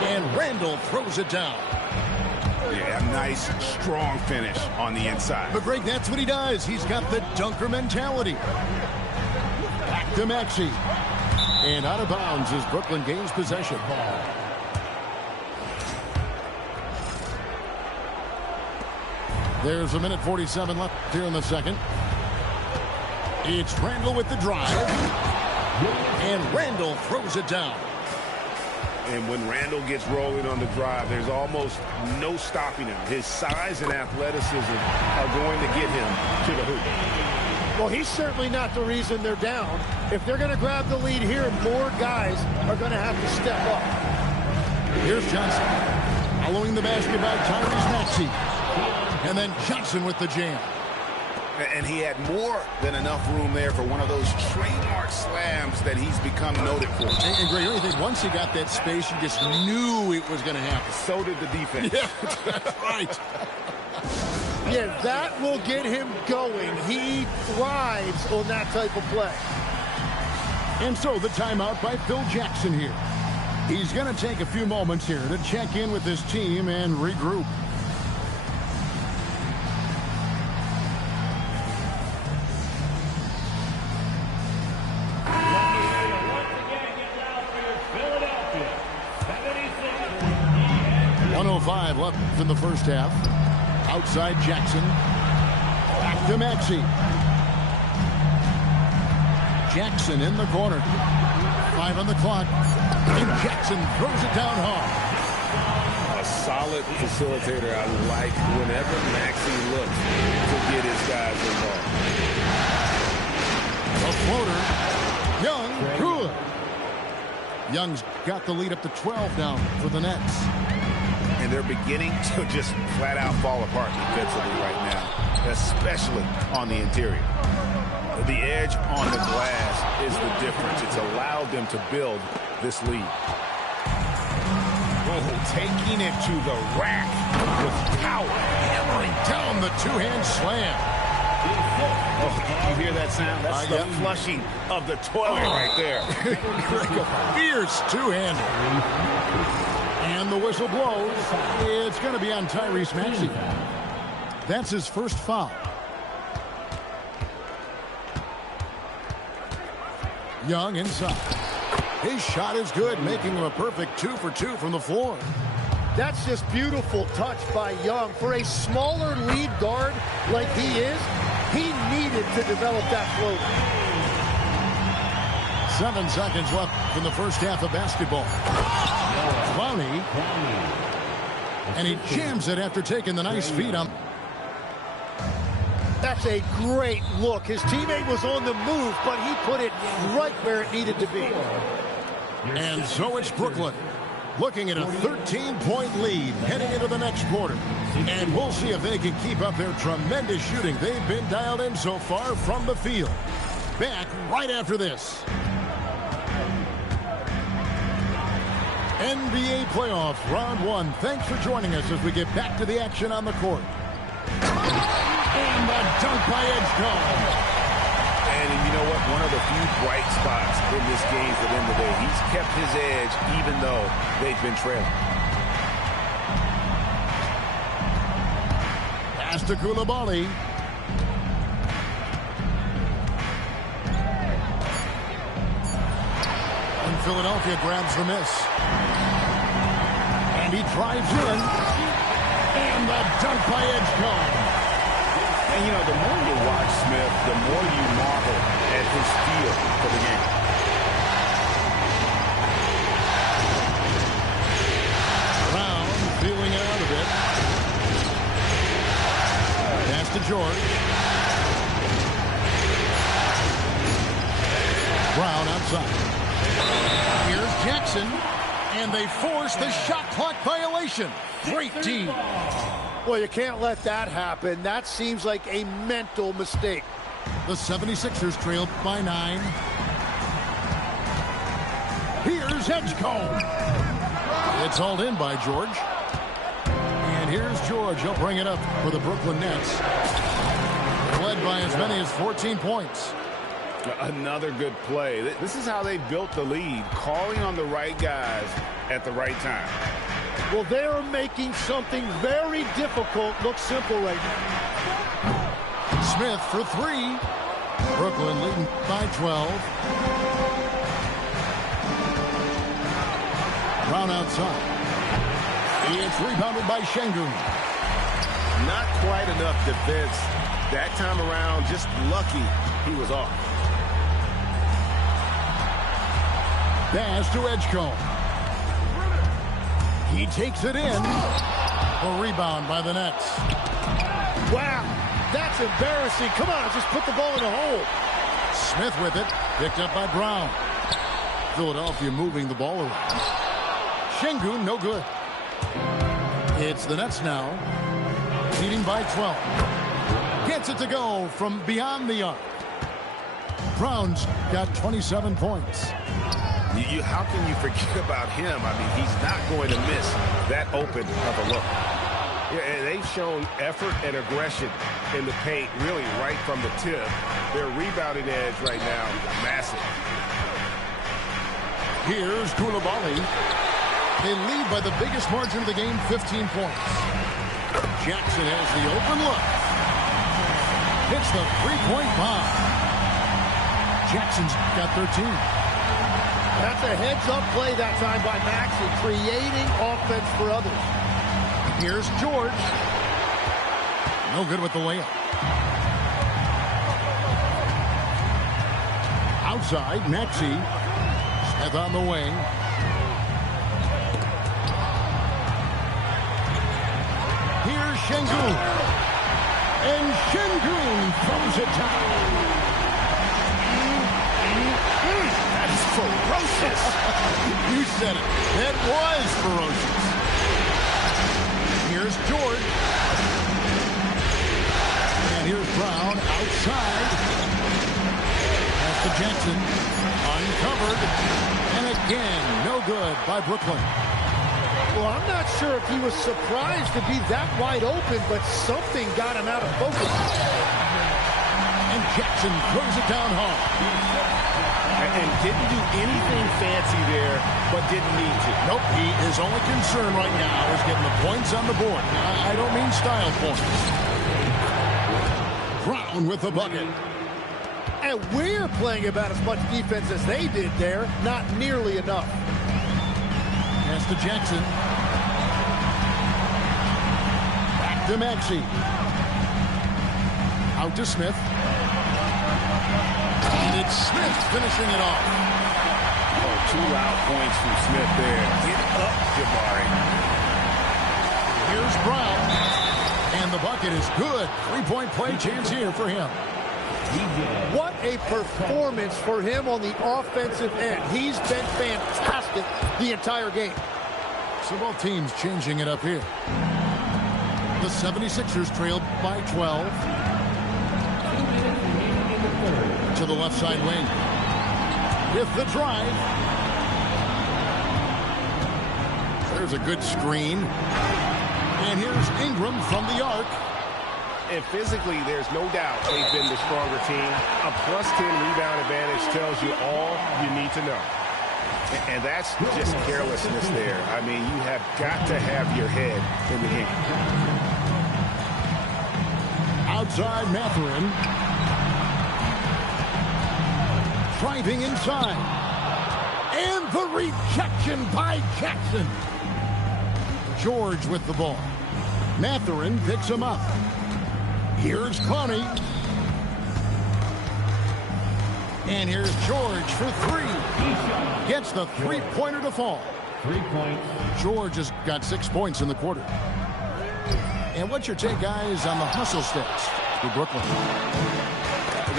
And Randall throws it down. Yeah, a nice, strong finish on the inside. But Greg, that's what he does. He's got the dunker mentality. Back to Maxey. And out of bounds as Brooklyn gains possession. There's 1:47 left here in the second. It's Randall with the drive. And Randall throws it down. And when Randall gets rolling on the drive, there's almost no stopping him. His size and athleticism are going to get him to the hoop. Well, he's certainly not the reason they're down. If they're going to grab the lead here, more guys are going to have to step up. Here's Johnson. Following the basket by Tyrese Maxey. And then Johnson with the jam. And he had more than enough room there for one of those trademark slams that he's become noted for. And Greg, I think once he got that space, you just knew it was going to happen. So did the defense. Yeah, that's right. Yeah, that will get him going. He thrives on that type of play. And so the timeout by Phil Jackson here. He's going to take a few moments here to check in with his team and regroup. Left in the first half. Outside Jackson. Back to Maxey. Jackson in the corner. 5 on the clock. And Jackson throws it down hard. A solid facilitator. I like whenever Maxey looks to get his guys involved. A floater. Young, good. Young's got the lead up to 12 now for the Nets. And they're beginning to just flat out fall apart defensively right now, especially on the interior. The edge on the glass is the difference. It's allowed them to build this lead. Oh, taking it to the rack with power. Hammering down the two-hand slam. Oh, you hear that sound? That's the flushing of the toilet right there. A fierce two-hander. And the whistle blows. It's going to be on Tyrese Maxey. That's his first foul. Young inside. His shot is good, making him a perfect 2 for 2 from the floor. That's just beautiful touch by Young. For a smaller lead guard like he is, he needed to develop that floater. 7 seconds left in the first half of basketball. Clowney. And he jams it after taking the nice feed on. That's a great look. His teammate was on the move, but he put it right where it needed to be. And so it's Brooklyn, looking at a 13-point lead heading into the next quarter. And we'll see if they can keep up their tremendous shooting they've been dialed in so far from the field. Back right after this. NBA playoffs, round 1. Thanks for joining us as we get back to the action on the court. And the dunk by Edgecombe. And you know what? One of the few bright spots in this game at the end of the day. He's kept his edge even though they've been trailing. Pass to Coulibaly. And Philadelphia grabs the miss. And he drives in. And the dunk by Edgecombe. And, you know, the more you watch Smith, the more you marvel at his feel for the game. Brown feeling it out a bit. Pass to George. Brown outside. Here's Jackson. And they force the shot clock violation. Great D. Well, you can't let that happen. That seems like a mental mistake. The 76ers trailed by 9. Here's Edgecombe. It's hauled in by George. And here's George. He'll bring it up for the Brooklyn Nets. Led by as many as 14 points. Another good play. This is how they built the lead, calling on the right guys at the right time. Well, they're making something very difficult look simple right now. Smith for 3. Brooklyn leading by 12. Brown outside. It's rebounded by Şengün. Not quite enough defense that time around. Just lucky he was off. Pass to Edgecombe. He takes it in. A rebound by the Nets. Wow, that's embarrassing. Come on, just put the ball in the hole. Smith with it. Picked up by Brown. Philadelphia moving the ball around. Şengün, no good. It's the Nets now. Leading by 12. Gets it to go from beyond the arc. Brown's got 27 points. How can you forget about him? I mean, he's not going to miss that open of a look. Yeah, and they've shown effort and aggression in the paint, really right from the tip. Their rebounding edge right now, massive. Here's Coulibaly. They lead by the biggest margin of the game, 15 points. Jackson has the open look. Hits the three-point bomb. Jackson's got 13. That's a heads-up play that time by Maxey, creating offense for others. Here's George. No good with the layup. Outside, Maxey. Smith on the wing. Here's Şengün. And Şengün throws it down. That is ferocious. You said it. That was ferocious. Here's George. And here's Brown outside. Pass to Jackson. Uncovered. And again, no good by Brooklyn. Well, I'm not sure if he was surprised to be that wide open, but something got him out of focus. And Jackson throws it down hard. And didn't do anything fancy there, but didn't need to. Nope, his only concern right now is getting the points on the board. I don't mean style points. Brown with the bucket. And we're playing about as much defense as they did there. Not nearly enough. Pass to Jackson. Back to Maxey. Out to Smith. And it's Smith finishing it off. Oh, 2 loud points from Smith there. Get up, Jabari. Here's Brown. And the bucket is good. 3-point play chance here for him. What a performance for him on the offensive end. He's been fantastic the entire game. So both teams changing it up here. The 76ers trailed by 12. To the left side wing. With the drive. There's a good screen. And here's Ingram from the arc. And physically, there's no doubt they've been the stronger team. A +10 rebound advantage tells you all you need to know. And that's just carelessness there. I mean, you have got to have your head in the game. Outside Mathurin. Driving inside. And the rejection by Jackson. George with the ball. Mathurin picks him up. Here's Connie. And here's George for 3. Gets the 3-pointer to fall. 3 points. George has got 6 points in the quarter. And what's your take, guys, on the hustle stats for Brooklyn?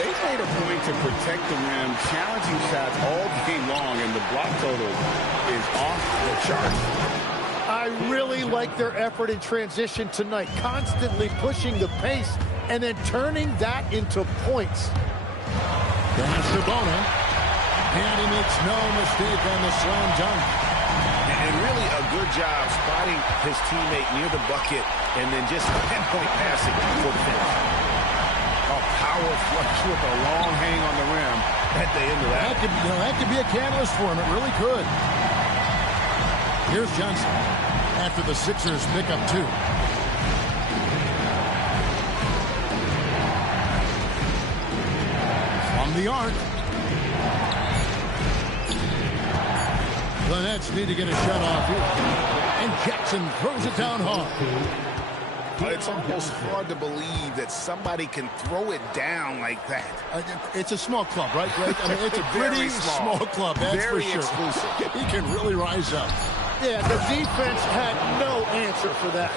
They've made a point to protect the rim, challenging shots all game long, and the block total is off the charts. I really like their effort in transition tonight, constantly pushing the pace and then turning that into points. Pass to Bona. And he makes no mistake on the slam dunk. And really a good job spotting his teammate near the bucket and then just pinpoint passing for the finish. A power flush with a long hang on the rim at the end of that. That could be a catalyst for him. It really could. Here's Johnson after the Sixers pick up 2. From the arc. The Nets need to get a shot off here. And Jackson throws it down hard. It's almost hard to believe that somebody can throw it down like that. It's a small club, right, Greg? I mean, it's a pretty small club, that's for sure. Exclusive. He can really rise up. Yeah, the defense had no answer for that.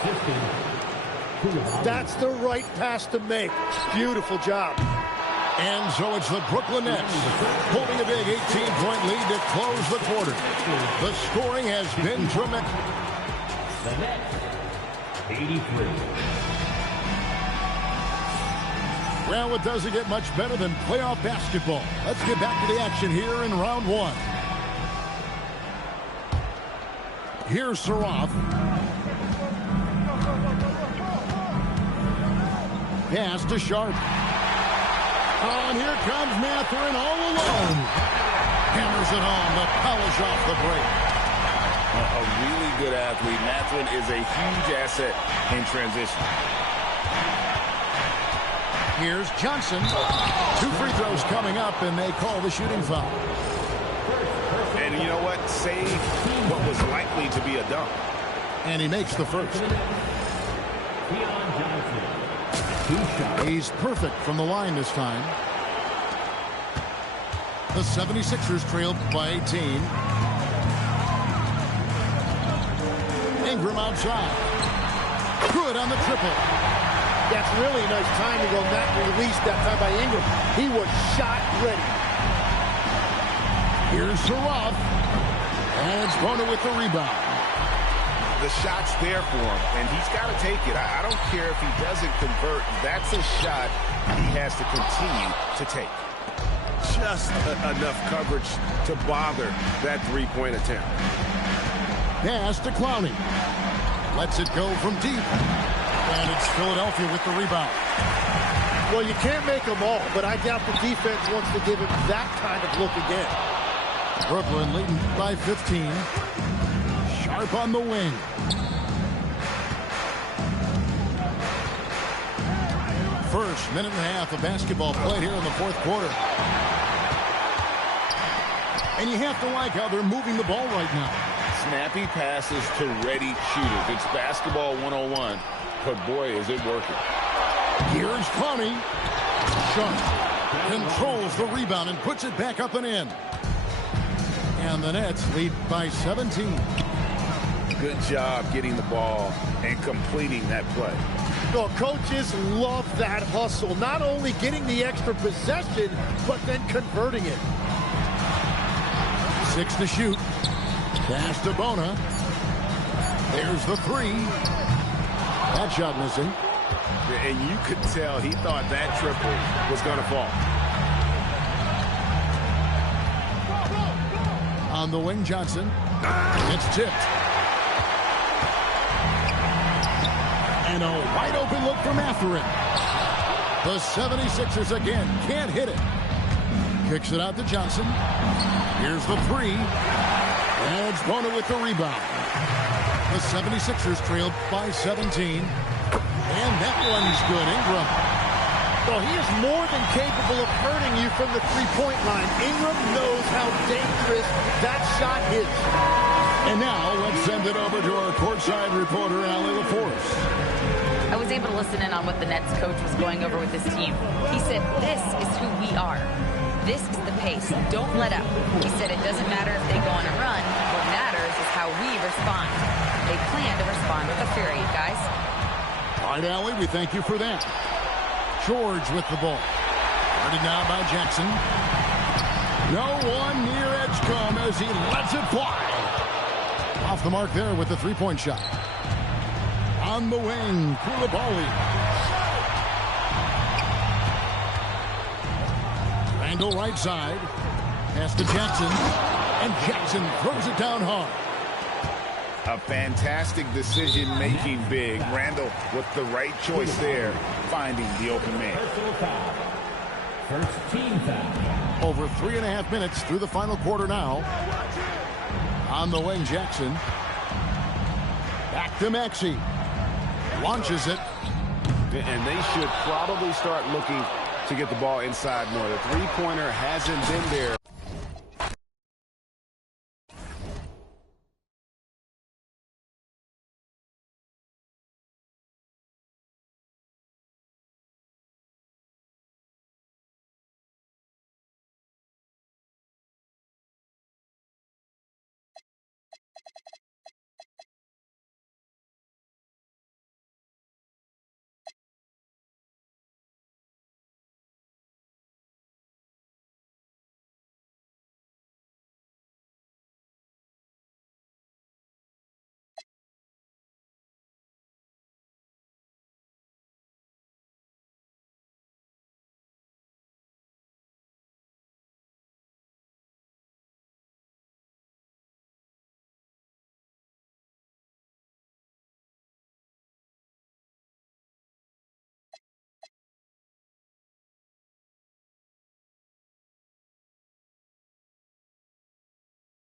That's the right pass to make. Beautiful job. And so it's the Brooklyn Nets holding a big 18-point lead to close the quarter. The scoring has been tremendous. The Nets, 83. Well, it doesn't get much better than playoff basketball. Let's get back to the action here in round 1. Here's Saroff. Pass to Sharp. Oh, and here comes Mathurin all alone. Hammers it home, but powers off the break. A really good athlete. Mathurin is a huge asset in transition. Here's Johnson. 2 free throws coming up, and they call the shooting foul. And you know what? Save what was likely to be a dunk. And he makes the first. Keon Johnson. 2 shots. He's perfect from the line this time. The 76ers trailed by 18. Ingram outside. Good on the triple. That's really nice timing on that release that time by Ingram. He was shot ready. Here's Saraf. And it's Bona with the rebound. The shot's there for him, and he's got to take it. I don't care if he doesn't convert. That's a shot he has to continue to take. Just enough coverage to bother that three-point attempt. Pass to Clowney. Lets it go from deep. And it's Philadelphia with the rebound. Well, you can't make them all, but I doubt the defense wants to give him that kind of look again. Brooklyn leading by 15. Sharp on the wing. First minute and a half of basketball played here in the fourth quarter. And you have to like how they're moving the ball right now. Snappy passes to ready shooters. It's basketball 101, but boy, is it working. Here's Clowney. Sharp controls the rebound and puts it back up and in. And the Nets lead by 17. Good job getting the ball and completing that play. Well, coaches love that hustle. Not only getting the extra possession, but then converting it. 6 to shoot. Pass to Bona. There's the three. That shot missing. And you could tell he thought that triple was going to fall. On the wing, Johnson. It's tipped. And a wide open look from Mathurin. The 76ers again can't hit it. Kicks it out to Johnson. Here's the three. And it's Bona with the rebound. The 76ers trailed by 17. And that one's good. Ingram. Well, he is more than capable of hurting you from the three-point line. Ingram knows how dangerous that shot is. And now let's send it over to our courtside reporter, Allie LaForce. I was able to listen in on what the Nets coach was going over with his team. He said, this is who we are. This is the pace. Don't let up. He said it doesn't matter if they go on a run. What matters is how we respond. They plan to respond with a fury, guys. All right, Allie, we thank you for that. George with the ball. Guarded now by Jackson. No one near Edgecombe as he lets it fly. Off the mark there with the three-point shot. On the wing, Koulibaly. Randall right side. Pass to Jackson. And Jackson throws it down hard. A fantastic decision-making big. Randall with the right choice there, finding the open man. First team foul. Over 3.5 minutes through the final quarter now. On the wing, Jackson. Back to Maxey. Launches it. And they should probably start looking to get the ball inside more. The three-pointer hasn't been there.